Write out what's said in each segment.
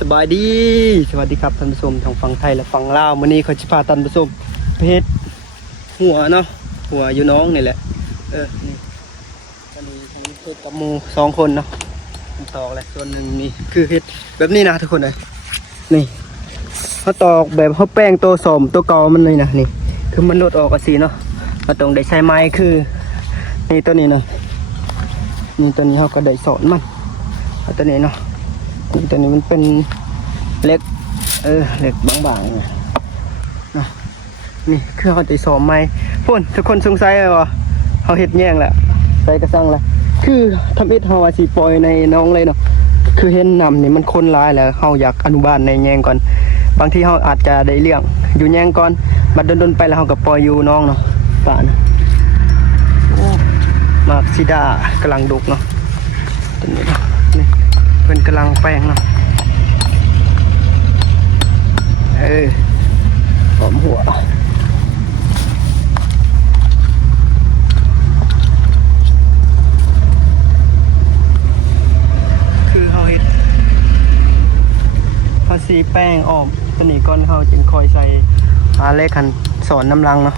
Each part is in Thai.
สบายดีสวัสดีครับท่านผู้ชมทางฝั่งไทยและฝั่งลาวมื้อนี้เขาจะพาท่านผู้ชมไปเฮ็ดหัวเนาะหัวอยู่น้องนี่แหละนี่ตอนนี้ทางเฮ็ดกับหมู่2คนเนาะตอกแหละส่วนหนึ่งนี่คือเฮ็ดแบบนี้นะทุกคนเลยนี่เขาตอกแบบเขาแป้งตัวสมตัวเก่ามันเลยนะนี่คือมันลดออกสีเนาะเราต้องได้ใช้ไม้คือนี่ตัวนี้นะนี่ตัวนี้เขาก็ได้สอนมันตัวนี้เนาะนี่ตัวนี้มันเป็นเล็กเหล็กบางๆนะนี่คือเขาจะสอมไม้พุ่นทุกคนสงสัยว่าเขาเห็ดแย่งแหละใส่กระสังแหละคือทำอิฐเขาว่าสีปล่อยในน้องเลยเนาะคือเห็นนำนี่มันคนร้ายแล้วเขาอยากอนุบาลในแย่งก่อนบางทีเขาอาจจะได้เลี้ยงอยู่แย่งก่อนมาดนๆไปแล้วเขาก็ปล่อยอยู่น้องเนาะป่านะมากซิดากำลังดุกเนาะตัวนี้เนาะนี่เป็นกำลังแปลงเนาะหอมหัวคือเขาเห็ดเขาสีแป้งออกตัวนี้ก้อนเขาจึงคอยใส่เลขขันสอนน้ำลังเนาะ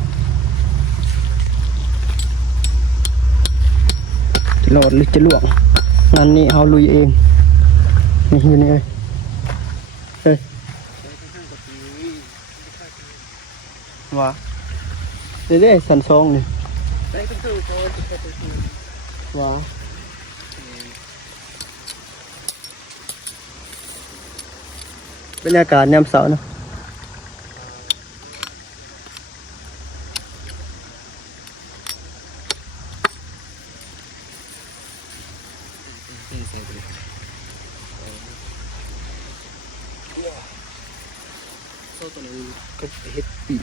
จะโหลดหรือจะลวกงานนี้เขาลุยเองนี่อยู่นี่ว่าเด้สันซองนี่ว่าบรรยากาศยามเช้าเนาะตัวนี้ก็เฮ็ดปี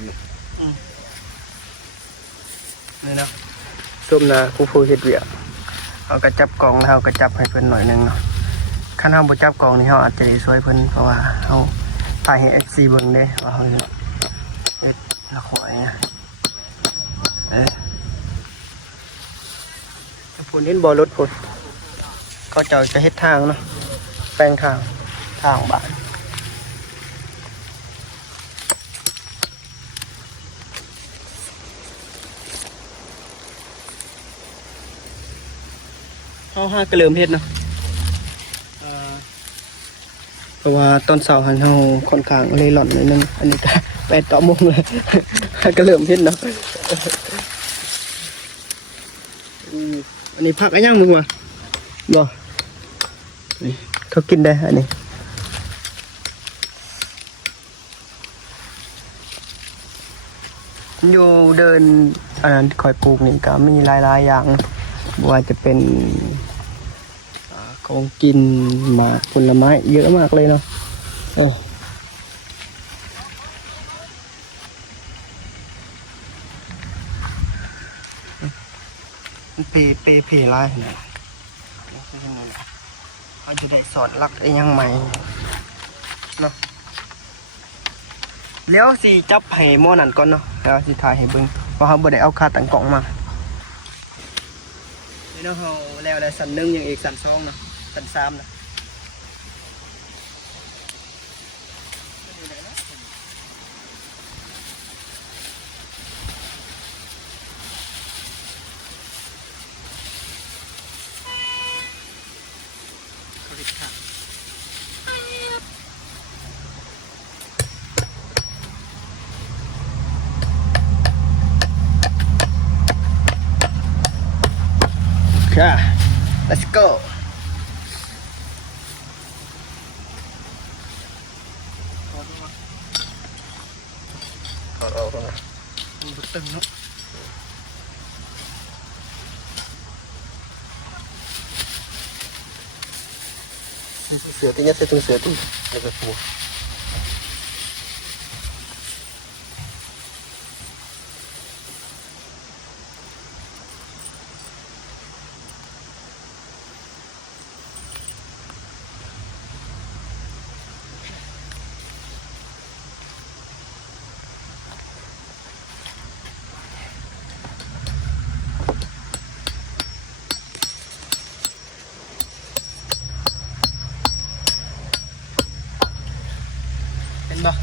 นี่นะส้มนะผู้เฮ็ดเวียเอากระจับกล่องแล้วเอากระจับให้เพิ่นหน่อยนึงเนาะคันเฮาบ่จับกล่องนี่เฮาอาจจะได้ช่วยเพิ่นเพราะว่าเฮาถ่ายให้ FC เบิ่งเด้ว่าเฮาเฮ็ดละขอยเนี่ยพุ่นเห็นบ่รถพุ่นเขาเจ้าจะเฮ็ดทางเนาะแปลงทางบ้านเขาห้ากระเลิมเฮ็ดเนาะเพราะว่าตอนเช้าหันเขาค่อนข้างเลยหล่อนนิดนึงอันนี้ก็8 โมงเลยกระเลิมเฮ็ดเนาะอันนี้ผักอะไรย่างมึงวะบ่นี่เขากินได้อันนี้อยู่เดินอันนั้นคอยปลูกนี่ก็มีหลายอย่างว่าจะเป็นของกินหมากผลไม้เยอะมากเลยเนาะเพลายเนี่ยเขาจะได้สอนรักไอ้ยังใหม่เนาะแล้วสิจับให้หม้อนั่นก่อนเนาะแล้วสิถ่ายให้เบิ่งว่าเขาบ่ได้เอาคาตั้งกล่องมาเนาะเขาแล้วได้สัน1อย่างอีกสัน2เนาะสัน3นะค่ะ let's go เอาตรงนั้นมันตึงเนาะเสือที่ยัดใส่ตรงเสือที่แล้วก็ปู นบ่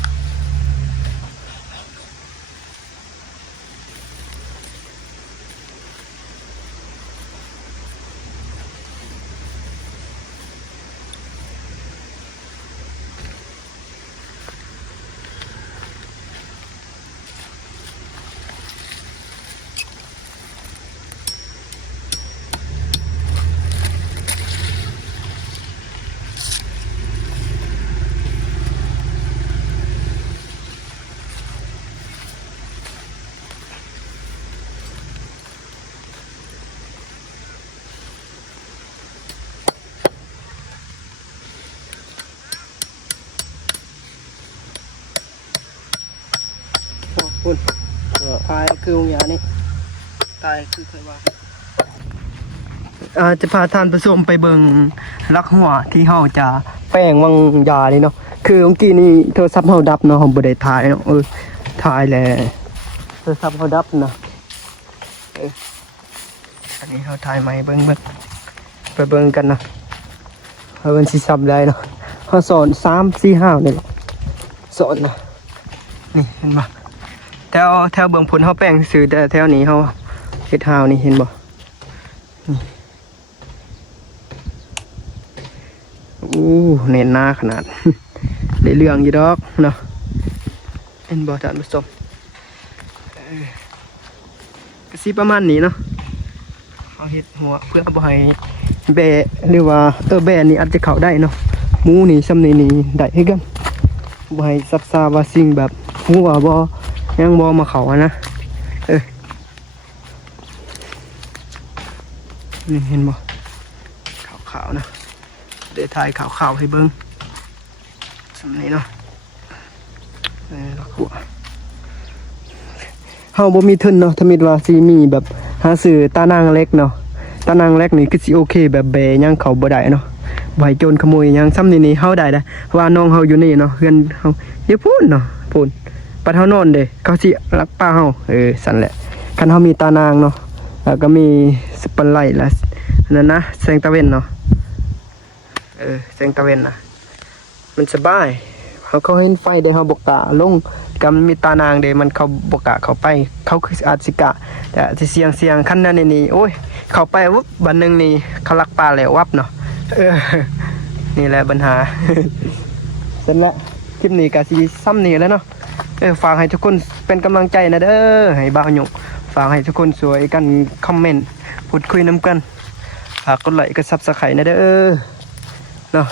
คุณตายคือองค์ยานี่ตายคือเคยว่าจะพาท่านผู้ชมไปเบิ่งลักหัวที่เฮาจะแป้งวังยานี่เนาะคือเมื่อกี้นี่โทรศัพท์เฮาดับเนาะเฮาบ่ได้ถ่ายเนาะถ่ายแล้วโทรศัพท์เฮาดับนะอันนี้เฮาถ่ายใหม่เบิ่งไปเบิ่งกันนะเฮาเบิ่งสิซับได้เนาะเฮาสอน3 4 5นี่แหละสอนนะนี่เห็นบ่แถวเบื้องผลเขาแป้งซื้อแต่แถวนี้เขาเฮ็ดฮาวนี่เห็นบ่นี่เน้นหน้าขนาด ได้เรื่องอยู่ดอกเนาะเห็นบ่ท่านผู้ชมก็สิประมาณนี้เนาะเอาเฮ็ดหัวเพื่อบ่ให้แบะหรือว่าแบะนี่อาจจะเข้าได้เนาะหมูนี่ซำนี่ได้คือกันบ่ให้ซับซาว่าสิ่งแบบหัวบ่ยังบอมาเขานะนี่เห็นบ่ขาวๆนะเดี๋ยวถ่ายขาวๆให้เบิ้งสำนี้เนาะหัวเฮาบ่มีทุนเนาะถ้ามิดว่าสิมีแบบหาซื้อตานางเล็กเนาะตานางเล็กนี่คือสิโอเคแบบแบยังเขาบ่ได้เนาะบ่ให้โจรขโมยยังซ้ำนี่เฮาได้นะว่าน้องเฮาอยู่นี่เนาะเฮือนเฮาอย่าพูดเนาะพูดปลาเท่านอนเด้เขาสิรักปลาเฮาสั่นแหละคันเฮามีตานางเนาะแล้วก็มีสปอนไลท์และนั่นนะแสงตะเวนเนาะแสงตะเวนนะมันสบายเขาเห็นไฟเด้เฮาบ่กะลงก็มันมีตานางเด้มันเขาบ่กะเข้าไปเขาคืออาจสิกะแต่สิเสียงคันนั้นนี่โอ้ยเข้าไปวุบบัดนึงนี่เขาลักปลาแล้ววับเนาะนี่แหละปัญหาเสร็จแล้วคลิปนี้ก็สิซ้ำนี่แล้วเนาะฝากให้ทุกคนเป็นกำลังใจนะเด้อให้บ่าวหยกฝากให้ทุกคนสวยกันคอมเมนต์พูดคุยน้ำกันฝากกดไลค์กดซับสไครต์นะเด้อเนาะ